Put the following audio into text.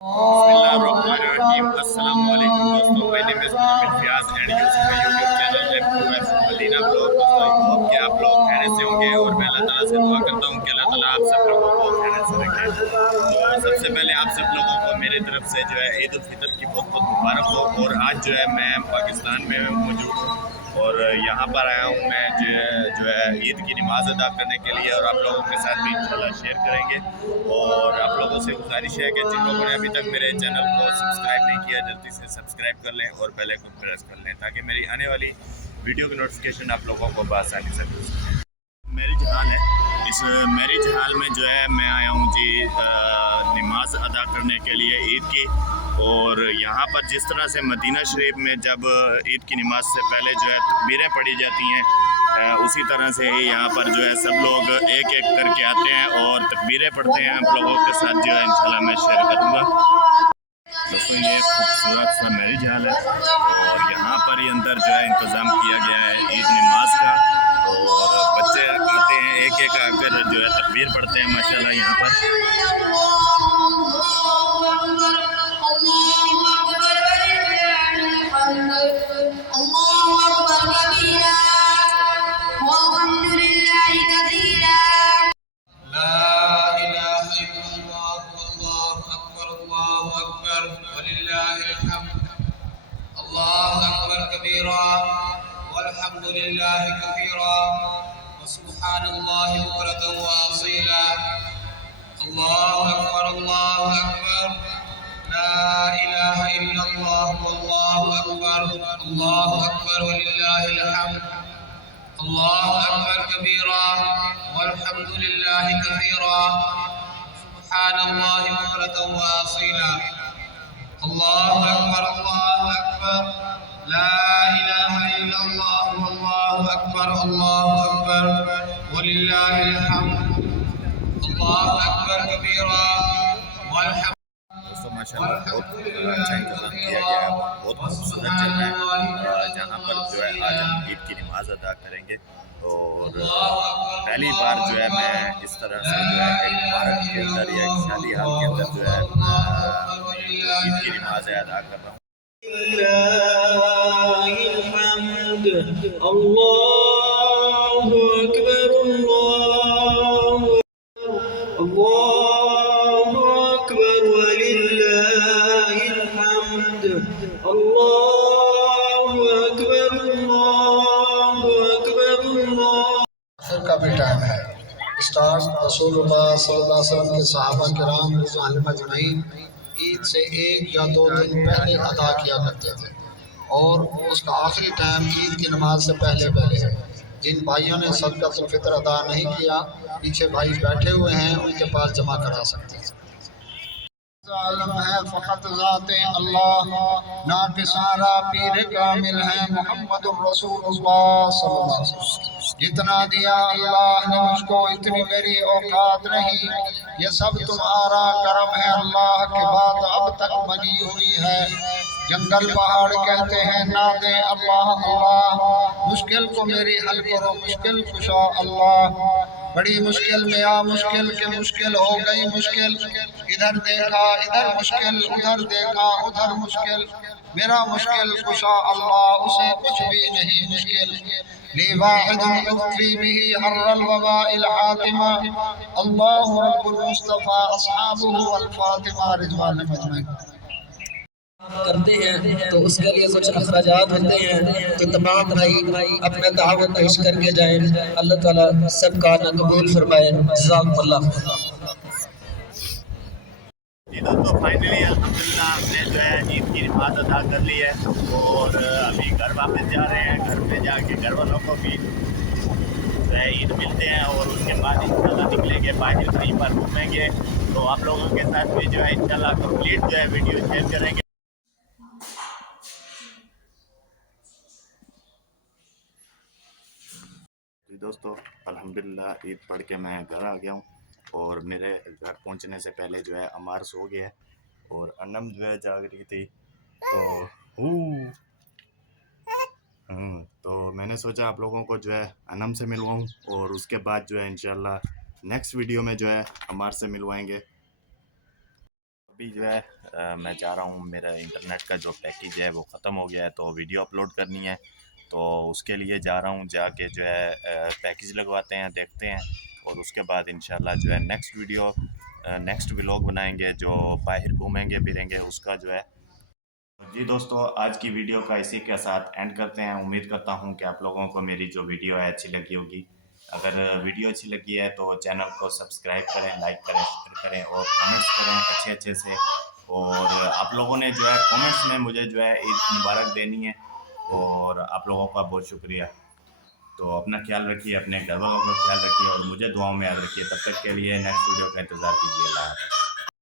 बिस्मिल्लाहिर्रहमानिर्रहीम। अस्सलाम वालेकुम दोस्तों, my name is Mohammad Fiyaz and you see my YouTube channel M2F Madina blog. दोस्तों आई होप कि आप लोग खैरियत से होंगे और मैं अल्लाह ताला से दुआ करता हूँ कि अल्लाह ताला आप सब लोगों को खैरियत से रखे। तो सबसे पहले आप सब लोगों को मेरी तरफ से जो है ईद उल फितर की बहुत बहुत मुबारक हो। और आज जो है मैं पाकिस्तान में मौजूद हूँ और यहाँ पर आया हूँ मैं जो है ईद की नमाज़ अदा करने के लिए, और आप लोगों के साथ भी इंशाल्लाह शेयर करेंगे। और आप लोगों से गुजारिश है कि जिन लोगों ने अभी तक मेरे चैनल को सब्सक्राइब नहीं किया जल्दी से सब्सक्राइब कर लें और बेल आइकन प्रेस कर लें ताकि मेरी आने वाली वीडियो की नोटिफिकेशन आप लोगों को बआसानी से मिल सके। मैरिज हाल है, इस मैरिज हाल में जो है मैं आया हूँ जी नमाज अदा करने के लिए ईद की। और यहाँ पर जिस तरह से मदीना शरीफ में जब ईद की नमाज से पहले जो है तकबीरें पढ़ी जाती हैं, उसी तरह से ही यहाँ पर जो है सब लोग एक एक करके आते हैं और तकबीरें पढ़ते हैं। आप लोगों के साथ जो है इंशाल्लाह मैं शेयर करूँगा। दोस्तों ये खूबसूरत सा मैरिज हाल है और यहाँ पर ही अंदर जो है इंतज़ाम किया गया है ईद नमाज का, और बच्चे आते हैं एक एक आकर जो है तकबीर पढ़ते हैं माशाल्लाह यहाँ पर। الله أكبر كبيرا والحمد لله كثيرا وسبحان الله بكرة وأصيلا. الله أكبر الله أكبر لا إله إلا الله والله أكبر الله أكبر ولله الحمد. الله أكبر كبيرا والحمد لله كثيرا سبحان الله بكرة وأصيلا. الله أكبر الله أكبر لا إله إلا الله والله أكبر الله أكبر ولله الحمد. الله أكبر كبيرا والحمد. दोस्तों माशाल्लाह बहुत अच्छा इंतजाम किया गया है, बहुत खूबसूरत जगह है जहाँ पर जो है आज हम ईद की नमाज अदा करेंगे। और पहली बार जो है मैं इस तरह से जो है एक पार्क के अंदर या एक शादी हाल के अंदर जो है ईद की नमाज अदा कर रहा हूँ। का भी टाइम है। स्टार्ट रसूलुल्लाह सल्लल्लाहु अलैहि वसल्लम के सहाबा किराम रिज़वानुल्लाह अजमईन ईद से 1 या 2 दिन पहले अदा किया करते थे, और उसका आखिरी टाइम ईद की नमाज से पहले है। जिन भाइयों ने सदक़ातुल फ़ितर अदा नहीं किया, पीछे भाई बैठे हुए हैं, उनके पास जमा करा सकते हैं। आलम है फ़क़त ज़ाते अल्लाह, नाक़िसारा पीर कामिल है मुहम्मदुर रसूलुल्लाह सल्लल्लाहु अलैहि वसल्लम। जितना दिया अल्लाह ने मुझको इतनी मेरी औकात नहीं, ये सब तुम्हारा करम है अल्लाह के बाद अब तक बनी हुई है। जंगल पहाड़ कहते हैं ना दे अल्लाह अल्लाह, मुश्किल को मेरी हल करो मुश्किल कुशा अल्लाह। बड़ी मुश्किल में आ मुश्किल के मुश्किल हो गई मुश्किल, इधर देखा इधर मुश्किल उधर देखा उधर मुश्किल, मेरा मुश्किल कुशा अल्लाह उसे कुछ भी नहीं मुश्किल। ली वाहिदुन युक्फी बिही हर्रल वबाइल हातिमा, अल्लाहु रब्बुल मुस्तफा अस्हाबुहु वल फातिमा रिज़वान अजमईन। करते हैं तो उसके लिए कुछ अखराजात होते हैं, तो तमाम भाई अपना ताउन पेश करके जाएं। अल्लाह ताला सबका ना कबूल फरमाए। जज़ाकुमुल्लाह। तो फाइनली अल्हम्दुलिल्लाह हमने जो है ईद की नमाज अदा कर ली है और अभी घर वापस जा रहे हैं। घर पे जाके घर वालों को भी जो है ईद मिलते हैं और उसके बाद इंशाल्लाह निकलेंगे बाहर कहीं पर घूमेंगे। तो आप लोगों के साथ भी जो है इंशाल्लाह कंप्लीट जो है वीडियो शेयर करेंगे। दोस्तों अल्हम्दुलिल्लाह ईद पढ़ के मैं घर आ गया हूँ और मेरे घर पहुँचने से पहले जो है अमार सो गया है और अनम जो है जाग रही थी। तो मैंने सोचा आप लोगों को जो है अनम से मिलवाऊँ और उसके बाद जो है इंशाल्लाह नेक्स्ट वीडियो में जो है अमार से मिलवाएंगे। ابھی جو ہے میں چاہ رہا ہوں، میرا انٹرنیٹ کا جو پیکیج ہے وہ ختم ہو گیا ہے، تو ویڈیو اپلوڈ کرنی ہے، تو اس کے لیے جا رہا ہوں، جا کے جو ہے پیکیج لگواتے ہیں، دیکھتے ہیں، اور اس کے بعد انشاءاللہ جو ہے نیکسٹ ولاگ بنائیں گے، جو باہر گھومیں گے پھریں گے اس کا جو ہے۔ جی دوستو، آج کی ویڈیو کا اسی کے ساتھ اینڈ کرتے ہیں۔ امید کرتا ہوں کہ آپ لوگوں کو میری جو ویڈیو ہے اچھی لگی ہوگی۔ اگر ویڈیو اچھی لگی ہے تو چینل کو سبسکرائب کریں، لائک کریں، شیئر کریں اور کمنٹس کریں اچھے سے، اور آپ لوگوں نے جو ہے کمنٹس میں مجھے جو ہے عید مبارک دینی ہے، اور آپ لوگوں کا بہت شکریہ۔ تو اپنا خیال رکھیے، اپنے گھر والوں کا خیال رکھیے، اور مجھے دعاؤں میں یاد رکھیے۔ تب تک کے لیے نیکسٹ ویڈیو کا انتظار کیجیے۔ اللہ حافظ۔